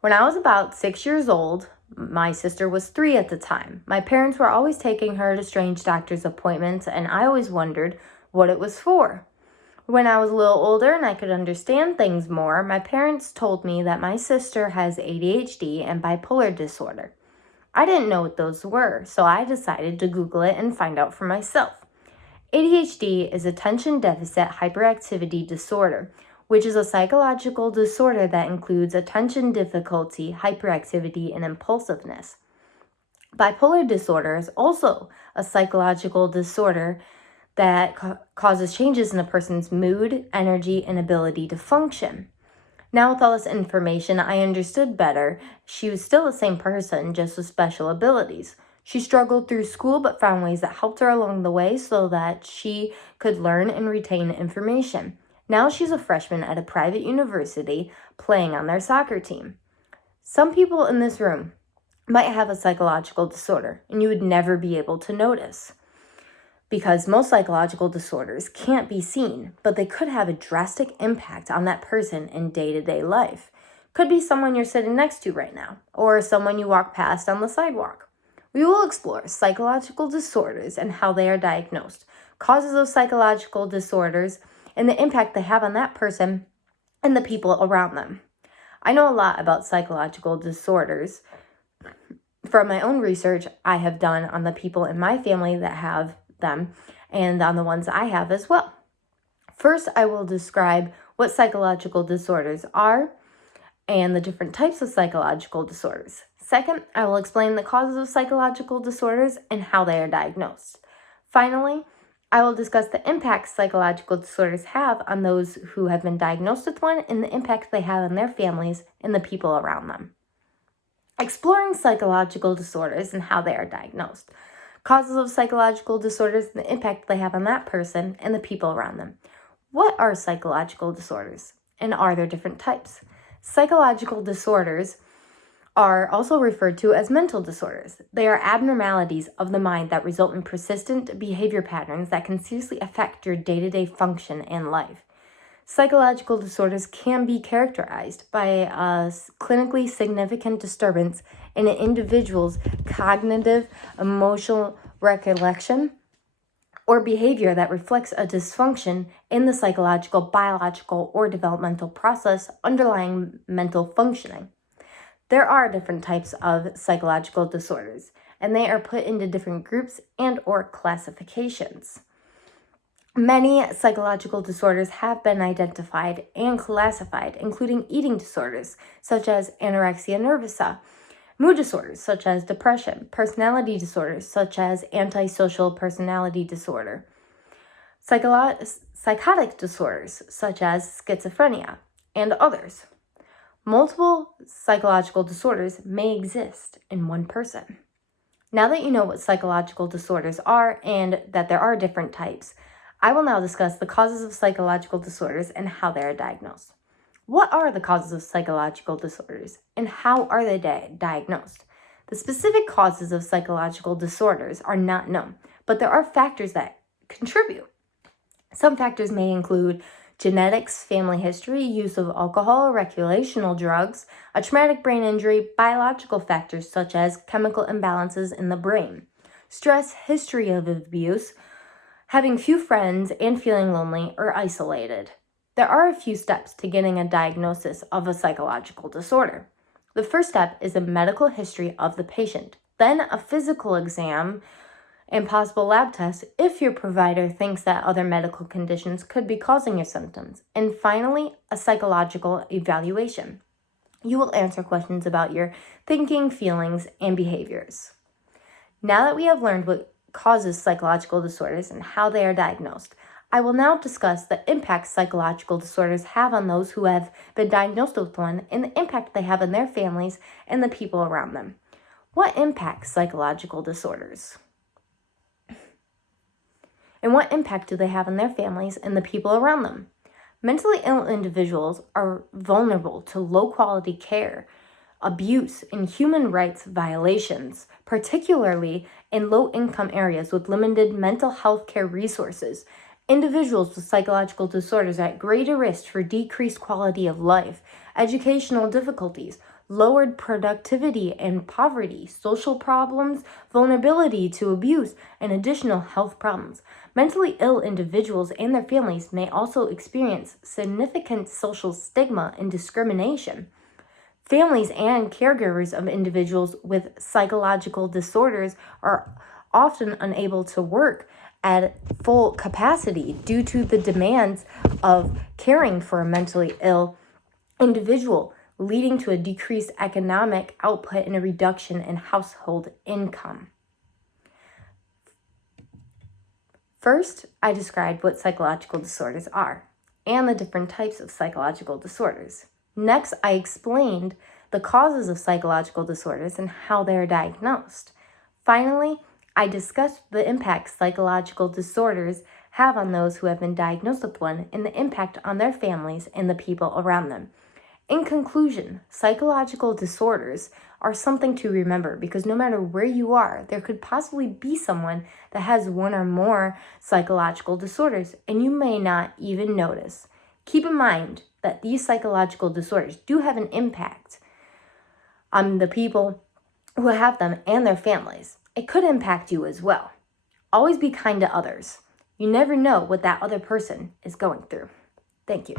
When I was about 6 years old, my sister was 3 at the time. My parents were always taking her to strange doctor's appointments, and I always wondered what it was for. When I was a little older and I could understand things more, my parents told me that my sister has ADHD and bipolar disorder. I didn't know what those were, so I decided to Google it and find out for myself. ADHD is attention deficit hyperactivity disorder, which is a psychological disorder that includes attention difficulty, hyperactivity, and impulsiveness. Bipolar disorder is also a psychological disorder that causes changes in a person's mood, energy, and ability to function. Now, with all this information, I understood better. She was still the same person, just with special abilities. She struggled through school but found ways that helped her along the way so that she could learn and retain information. Now she's a freshman at a private university playing on their soccer team. Some people in this room might have a psychological disorder, and you would never be able to notice, because most psychological disorders can't be seen, but they could have a drastic impact on that person in day-to-day life. Could be someone you're sitting next to right now, or someone you walk past on the sidewalk. We will explore psychological disorders and how they are diagnosed, causes of psychological disorders, and the impact they have on that person and the people around them. I know a lot about psychological disorders from my own research I have done on the people in my family that have them and on the ones I have as well. First, I will describe what psychological disorders are and the different types of psychological disorders. Second, I will explain the causes of psychological disorders and how they are diagnosed. Finally, I will discuss the impact psychological disorders have on those who have been diagnosed with one and the impact they have on their families and the people around them. Exploring psychological disorders and how they are diagnosed. Causes of psychological disorders and the impact they have on that person and the people around them. What are psychological disorders, and are there different types? Psychological disorders are also referred to as mental disorders. They are abnormalities of the mind that result in persistent behavior patterns that can seriously affect your day-to-day function and life. Psychological disorders can be characterized by a clinically significant disturbance in an individual's cognitive, emotional recollection, or behavior that reflects a dysfunction in the psychological, biological, or developmental process underlying mental functioning. There are different types of psychological disorders, and they are put into different groups and or classifications. Many psychological disorders have been identified and classified, including eating disorders, such as anorexia nervosa, mood disorders, such as depression, personality disorders, such as antisocial personality disorder, psychotic disorders, such as schizophrenia, and others. Multiple psychological disorders may exist in one person. Now that you know what psychological disorders are and that there are different types, I will now discuss the causes of psychological disorders and how they are diagnosed. What are the causes of psychological disorders and how are they diagnosed? The specific causes of psychological disorders are not known, but there are factors that contribute. Some factors may include genetics, family history, use of alcohol, recreational drugs, a traumatic brain injury, biological factors such as chemical imbalances in the brain, stress, history of abuse, having few friends, and feeling lonely or isolated. There are a few steps to getting a diagnosis of a psychological disorder. The first step is a medical history of the patient, then a physical exam and possible lab tests if your provider thinks that other medical conditions could be causing your symptoms, and finally, a psychological evaluation. You will answer questions about your thinking, feelings, and behaviors. Now that we have learned what causes psychological disorders and how they are diagnosed, I will now discuss the impact psychological disorders have on those who have been diagnosed with one and the impact they have on their families and the people around them. What impacts psychological disorders? And what impact do they have on their families and the people around them? Mentally ill individuals are vulnerable to low-quality care, abuse, and human rights violations, particularly in low-income areas with limited mental health care resources Individuals with psychological disorders are at greater risk for decreased quality of life, educational difficulties, lowered productivity and poverty, social problems, vulnerability to abuse, and additional health problems. Mentally ill individuals and their families may also experience significant social stigma and discrimination. Families and caregivers of individuals with psychological disorders are often unable to work at full capacity due to the demands of caring for a mentally ill individual, leading to a decreased economic output and a reduction in household income. First, I described what psychological disorders are and the different types of psychological disorders. Next, I explained the causes of psychological disorders and how they are diagnosed. Finally, I discussed the impact psychological disorders have on those who have been diagnosed with one and the impact on their families and the people around them. In conclusion, psychological disorders are something to remember because no matter where you are, there could possibly be someone that has one or more psychological disorders, and you may not even notice. Keep in mind that these psychological disorders do have an impact on the people who have them and their families. It could impact you as well. Always be kind to others. You never know what that other person is going through. Thank you.